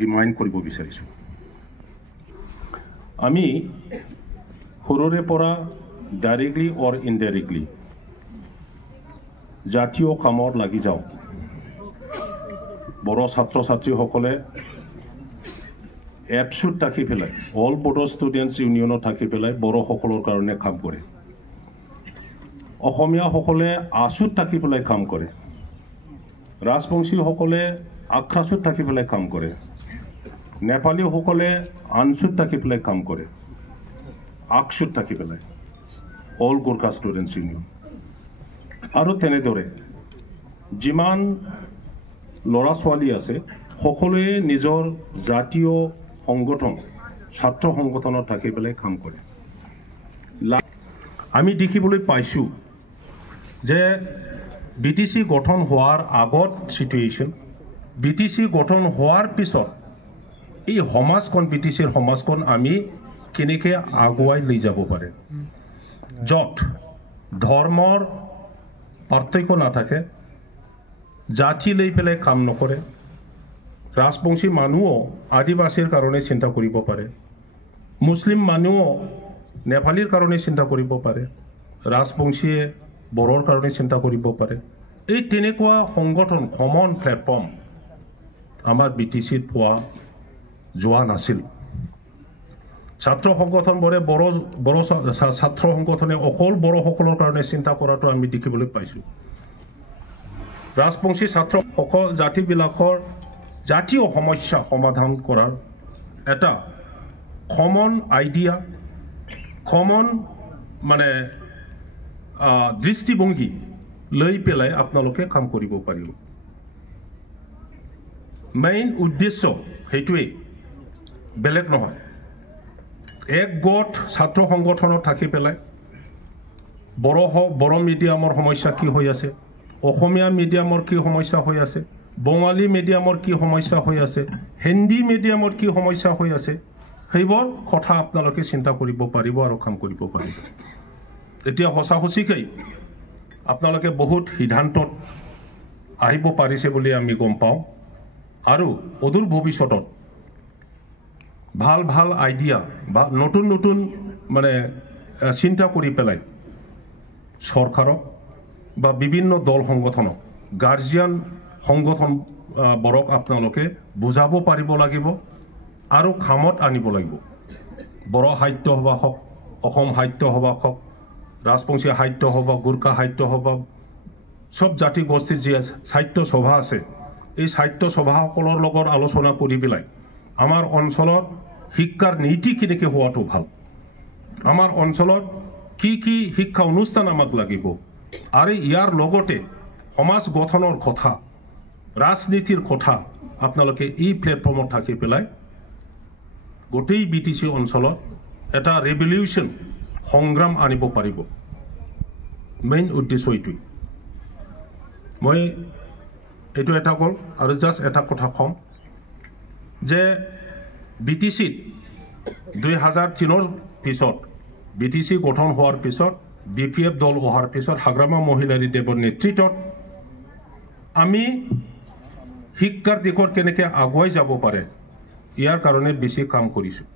Remind কৰিব বিচাৰিছোঁ আমি সৰুৰে পৰা ডাইৰেক্টলি অৰ ইনডাইৰেক্টলি জাতীয় কামত লাগি যাওঁ বড়ো ছাত্ৰ ছাত্ৰীসকলে এপছুত থাকি পেলাই অল বড়ো ষ্টুডেণ্টছ ইউনিয়নত থাকি পেলাই বড়োসকলৰ কাৰণে কাম কৰে অসমীয়াসকলে আছুত থাকি পেলাই কাম কৰে ৰাজবংশীসকলে আখৰাছুত থাকি পেলাই কাম কৰে নেপালীসকলে আনছুত থাকি পেলাই কাম কৰে আকছুত থাকি পেলাই অল গোৰ্খা ষ্টুডেণ্টছ ইউনিয়ন আৰু তেনেদৰে যিমান ল'ৰা ছোৱালী আছে সকলোৱে নিজৰ জাতীয় সংগঠন ছাত্ৰ সংগঠনত থাকি পেলাই কাম কৰে আমি দেখিবলৈ পাইছোঁ যে BTC গঠন হোৱাৰ আগত সিচুৱেশ্যন BTC গঠন হোৱাৰ পিছত এই সমাজখন BTCৰ সমাজখন আমি কেনেকৈ আগুৱাই লৈ যাব পাৰে য'ত ধৰ্মৰ পাৰ্থক্য নাথাকে জাতি লৈ পেলাই কাম নকৰে ৰাজবংশী মানুহো আদিবাসীৰ কাৰণে চিন্তা কৰিব পাৰে মুছলিম মানুহো নেপালীৰ কাৰণে চিন্তা কৰিব পাৰে ৰাজবংশীয়ে বড়োৰ কাৰণে চিন্তা কৰিব পাৰে এই তেনেকুৱা সংগঠন কমন প্লেটফৰ্ম আমাৰ BTCত পোৱা যোৱা নাছিল ছাত্ৰ সংগঠনবোৰে বড়ো ছাত্ৰ সংগঠনে অকল বড়োসকলৰ কাৰণে চিন্তা কৰাটো আমি দেখিবলৈ পাইছোঁ ৰাজবংশী ছাত্ৰ জাতিবিলাকৰ জাতীয় সমস্যা সমাধান কৰাৰ এটা কমন আইডিয়া কমন মানে দৃষ্টিভংগী লৈ পেলাই আপোনালোকে কাম কৰিব পাৰিব মেইন উদ্দেশ্য সেইটোৱেই বেলেগ নহয় এক গোট ছাত্ৰ সংগঠনত থাকি পেলাই বড়ো মিডিয়ামৰ সমস্যা কি হৈ আছে অসমীয়া মিডিয়ামৰ কি সমস্যা হৈ আছে বঙালী মিডিয়ামৰ কি সমস্যা হৈ আছে হিন্দী মিডিয়ামৰ কি সমস্যা হৈ আছে সেইবোৰ কথা আপোনালোকে চিন্তা কৰিব পাৰিব আৰু কাম কৰিব পাৰিব এতিয়া সঁচাকৈ আপোনালোকে বহুত সিদ্ধান্তত আহিব পাৰিছে বুলি আমি গম পাওঁ আৰু অদূৰ ভৱিষ্যতত ভাল ভাল আইডিয়া বা নতুন নতুন মানে চিন্তা কৰি পেলাই চৰকাৰক বা বিভিন্ন দল সংগঠনক গাৰ্জিয়ান সংগঠন বৰক আপোনালোকে বুজাব পাৰিব লাগিব আৰু কামত আনিব লাগিব বড়ো সাহিত্য সভা হওক অসম সাহিত্য সভা হওক ৰাজবংশী সাহিত্য সভা গোৰ্খা সাহিত্য সভা সব জাতি গোষ্ঠীৰ যি সাহিত্য সভা আছে এই সাহিত্য সভাসকলৰ লগত আলোচনা কৰি পেলাই আমাৰ অঞ্চলৰ শিক্ষাৰ নীতি কেনেকৈ হোৱাটো ভাল আমাৰ অঞ্চলত কি শিক্ষা অনুষ্ঠান আমাক লাগিব আৰু ইয়াৰ লগতে সমাজ গঠনৰ কথা ৰাজনীতিৰ কথা আপোনালোকে এই প্লেটফৰ্মত থাকি পেলাই গোটেই BTC অঞ্চলত এটা ৰেভলিউশ্যন সংগ্ৰাম আনিব পাৰিব মেইন উদ্দেশ্য এইটোৱেই মই এইটো এটা কল আৰু জাষ্ট এটা কথা কম যে BTCত 2003ৰ পিছত BTC গঠন হোৱাৰ পিছত DPF দল অহাৰ পিছত হাগ্ৰামা মহিলাৰী দেৱৰ নেতৃত্বত আমি শিক্ষাৰ দিশত কেনেকৈ আগুৱাই যাব পাৰে ইয়াৰ কাৰণে বেছি কাম কৰিছোঁ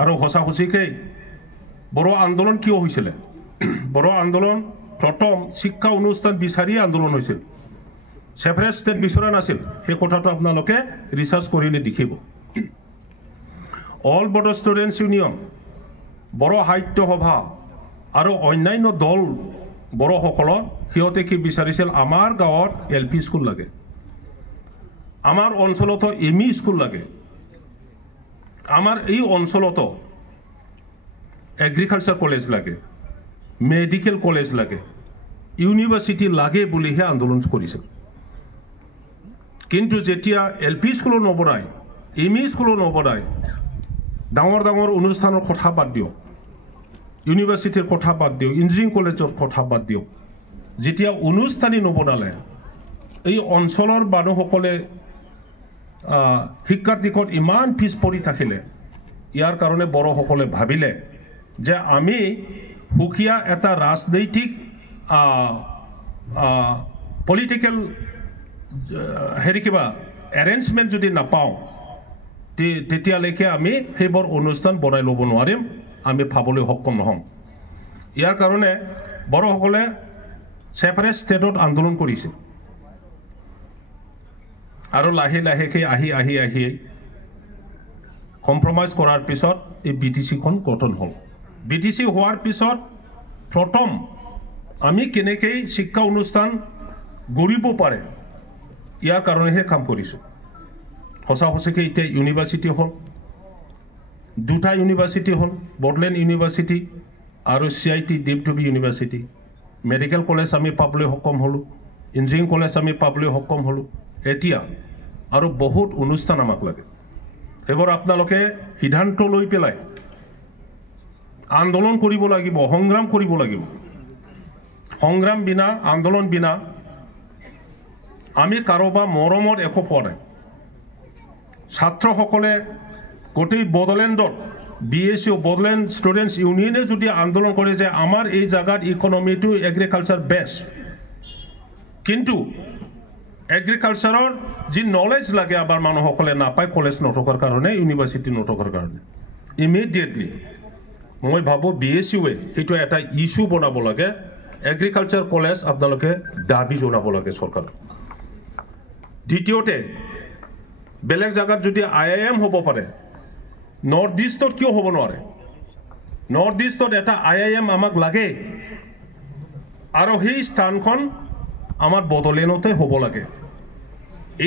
আৰু সঁচাকৈ বড়ো আন্দোলন কিয় হৈছিলে বড়ো আন্দোলন প্ৰথম শিক্ষা অনুষ্ঠান বিচাৰি আন্দোলন হৈছিল সেপাৰেট ষ্টেট বিচৰা নাছিল সেই কথাটো আপোনালোকে ৰিচাৰ্চ কৰিলে দেখিব all Bodo students union Bodo Sahitya Sabha আৰু অন্যান্য দল বড়োসকলৰ সিহঁতে কি বিচাৰিছিল আমাৰ গাঁৱত LP স্কুল লাগে আমাৰ অঞ্চলতো ME স্কুল লাগে আমাৰ এই অঞ্চলতো এগ্ৰিকালচাৰ কলেজ লাগে মেডিকেল কলেজ লাগে ইউনিভাৰ্চিটি লাগে বুলিহে আন্দোলন কৰিছিল কিন্তু যেতিয়া LP স্কুলো নবনায় ME স্কুলো নবনায় ডাঙৰ ডাঙৰ অনুষ্ঠানৰ কথা বাদ দিওঁ ইউনিভাৰ্চিটিৰ কথা বাদ দিওঁ ইঞ্জিনিয়াৰিং কলেজৰ কথা বাদ দিওঁ যেতিয়া অনুষ্ঠানী নবনালে এই অঞ্চলৰ মানুহসকলে শিক্ষাৰ দিশত ইমান পিছ পৰি থাকিলে ইয়াৰ কাৰণে বড়োসকলে ভাবিলে যে আমি সুকীয়া এটা ৰাজনৈতিক পলিটিকেল হেৰি কিবা এৰেঞ্জমেণ্ট যদি নাপাওঁ তেতিয়ালৈকে আমি সেইবোৰ অনুষ্ঠান বনাই ল'ব নোৱাৰিম, আমি ভাবলৈ সক্ষম নহ'ম। ইয়াৰ কাৰণে বড়োসকলে ছেপাৰেট ষ্টেটত আন্দোলন কৰিছে আৰু লাহে লাহেকৈ আহি কম্প্ৰমাইজ কৰাৰ পিছত এই BTCখন গঠন হ'ল। BTC হোৱাৰ পিছত প্ৰথম আমি কেনেকৈ শিক্ষা অনুষ্ঠান গঢ়িব পাৰে ইয়াৰ কাৰণেহে কাম কৰিছোঁ। সঁচাকৈ এতিয়া ইউনিভাৰ্চিটি হ'ল, 2টা ইউনিভাৰ্চিটি হ'ল, বড়োলেণ্ড ইউনিভাৰ্চিটি আৰু CIT ডিমটুবি ইউনিভাৰ্চিটি। মেডিকেল কলেজ আমি পাবলৈ সক্ষম হ'লোঁ, ইঞ্জিনিয়াৰিং কলেজ আমি পাবলৈ সক্ষম হ'লোঁ। এতিয়া আৰু বহুত অনুষ্ঠান আমাক লাগে। এইবোৰ আপোনালোকে সিদ্ধান্ত লৈ পেলাই আন্দোলন কৰিব লাগিব, সংগ্ৰাম কৰিব লাগিব। সংগ্ৰাম বিনা, আন্দোলন বিনা আমি কাৰোবাৰ মৰমত একো পোৱা নাই। ছাত্ৰসকলে গোটেই বড়োলেণ্ডত BSU বড়োলেণ্ড ষ্টুডেণ্টছ ইউনিয়নে যদি আন্দোলন কৰে যে আমাৰ এই জাগাত ইকনমিটো এগ্ৰিকালচাৰ বেষ্ট, কিন্তু এগ্ৰিকালচাৰৰ যি নলেজ লাগে আমাৰ মানুহসকলে নাপায় কলেজ নথকাৰ কাৰণে, ইউনিভাৰ্চিটি নথকাৰ কাৰণে। ইমিডিয়েটলি মই ভাবোঁ BSUৱে সেইটো এটা ইছ্যু বনাব লাগে, এগ্ৰিকালচাৰ কলেজ আপোনালোকে দাবী জনাব লাগে চৰকাৰক। দ্বিতীয়তে বেলেগ জাগাত যদি IIM হ'ব পাৰে, নৰ্থ ইষ্টত কিয় হ'ব নোৱাৰে? নৰ্থ ইষ্টত এটা IIM আমাক লাগে আৰু সেই স্থানখন আমাৰ বড়োলেণ্ডতে হ'ব লাগে।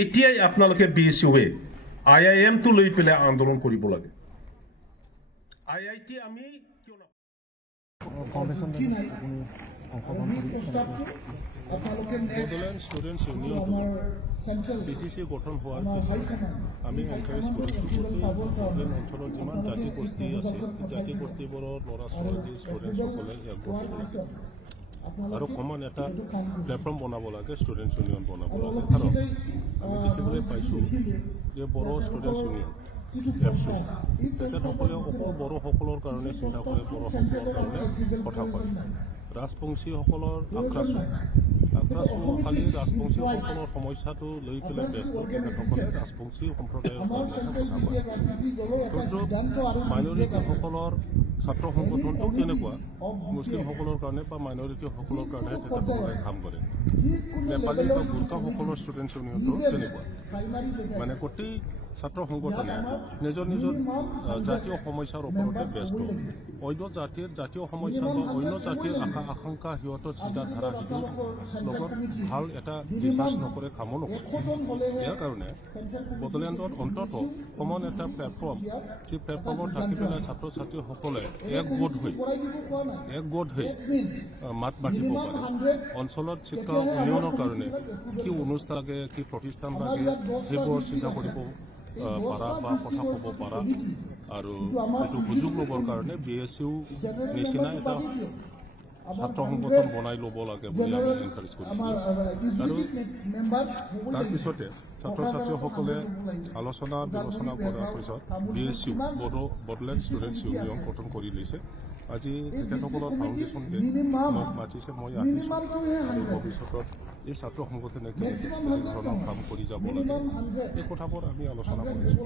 এতিয়াই আপোনালোকে BSUৱে IIMটো লৈ পেলাই আন্দোলন কৰিব লাগে। IIT আমি কিয় বড়োলেণ্ড ষ্টুডেণ্টছ ইউনিয়ন BTC গঠন হোৱাৰ পিছত আমি এনকাৰেজ কৰিছোঁ বড়োলেণ্ড অঞ্চলত যিমান জাতি গোষ্ঠী আছে, জাতি গোষ্ঠীবোৰৰ ল'ৰা ছোৱালী ষ্টুডেণ্টসকলে ইয়াত গঢ়িব লাগে আৰু কমন এটা প্লেটফৰ্ম বনাব লাগে, ষ্টুডেণ্টছ ইউনিয়ন বনাব লাগে। কাৰণ আমি দেখিবলৈ পাইছোঁ যে বড়ো ষ্টুডেণ্টছ ইউনিয়ন তেখেতসকলে অকল বড়োসকলৰ কাৰণে চিন্তা কৰে, বড়োসকলৰ কাৰণে কথা কয়। ৰাজবংশীসকলৰ আক্ৰাছো খালি ৰাজবংশীসকলৰ সমস্যাটো লৈ পেলাই ব্যস্ত, তেখেতসকলে ৰাজবংশী সম্প্ৰদায়ৰ কাৰণে কথা কয়। কিন্তু মাইনৰিটিসকলৰ ছাত্ৰ সংগঠনটো তেনেকুৱা, মুছলিমসকলৰ কাৰণে বা মাইনৰিটিসকলৰ কাৰণে তেখেতসকলে কাম কৰে। নেপালী বা গোৰ্খাসকলৰ ষ্টুডেণ্টছ ইউনিয়নটো তেনেকুৱা, মানে গোটেই ছাত্ৰ সংগঠনে নিজৰ জাতীয় সমস্যাৰ ওপৰতে ব্যস্ত। অন্য জাতিৰ জাতীয় সমস্যা বা অন্য জাতিৰ আকাংক্ষা সিহঁতৰ চিন্তাধাৰা সিটোৰ লগত ভাল এটা ৰিচাৰ্চ নকৰে, কামো নকৰে। ইয়াৰ কাৰণে বড়োলেণ্ডত অন্ততঃ কমন এটা প্লেটফৰ্ম, যি প্লেটফৰ্মত থাকি পেলাই ছাত্ৰ ছাত্ৰীসকলে একগোট হৈ মাত মাতিব পাৰে। অঞ্চলত শিক্ষা উন্নয়নৰ কাৰণে কি অনুষ্ঠান লাগে, কি প্ৰতিষ্ঠান লাগে, সেইবোৰ চিন্তা কৰিব পাৰা বা কথা ক'ব পাৰা আৰু এইটো সুযোগ ল'বৰ কাৰণে BSU নিচিনা এটা ছাত্ৰ সংগঠন বনাই ল'ব লাগে বুলি আমি এনকাৰেজ কৰিছোঁ। আৰু তাৰপিছতে ছাত্ৰ ছাত্ৰীসকলে আলোচনা বিলোচনা কৰাৰ পিছত BSU বড়োলেণ্ড ষ্টুডেণ্টছ ইউনিয়ন গঠন কৰি লৈছে। আজি তেখেতসকলৰ ফাউণ্ডেশ্যন ডে মোক মাতিছে, মই আহিছোঁ আৰু ভৱিষ্যতত এই ছাত্ৰ সংগঠনে কেনেকৈ ধৰণৰ কাম কৰি যাব লাগে এই কথাবোৰ আমি আলোচনা কৰিছোঁ।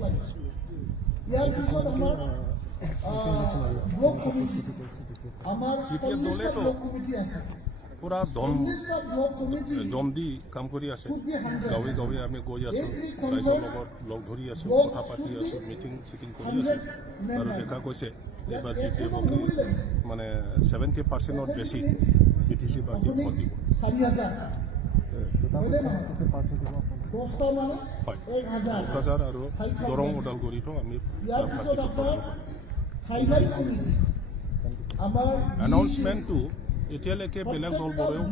এতিয়া দলেতো পুৰা দম দি কাম কৰি আছে, গাঁৱে গাঁৱে আমি গৈ আছোঁ, ৰাইজৰ লগত লগ ধৰি আছোঁ, কথা পাতি আছোঁ, মিটিং চিটিং কৰি আছোঁ আৰু দেখা গৈছে এইবাৰ মানে 70% বেছি BTC বাকী ভোট দিব। 1000 আৰু দৰং ওদালগুৰিতো আমি এনাউন্সমেণ্টটো এতিয়ালৈকে বেলেগ দলবোৰেও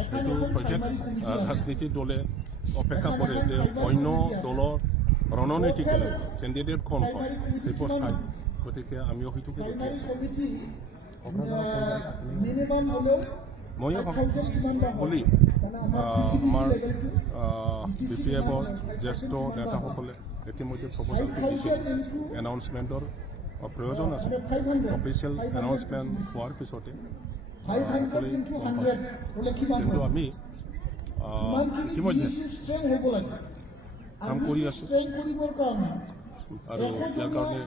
এইটো প্ৰত্যেক ৰাজনীতিৰ দলে অপেক্ষা কৰে যে অন্য দলৰ ৰণনীতি কেনেকুৱা, কেণ্ডিডেট কোন হয় সেইবোৰ চাই, গতিকে আমিও সেইটোকে দেখি আছোঁ। ময়ো বুলি আমাৰ BPFৰ জ্যেষ্ঠ নেতাসকলে ইতিমধ্যে প্ৰপ'জালটো দিছে। এনাউন্সমেণ্টৰ প্ৰয়োজন আছে, অফিচিয়েল এনাউন্সমেণ্ট হোৱাৰ পিছতে কিন্তু আমি ইতিমধ্যে কাম কৰি আছে আৰু ইয়াৰ কাৰণে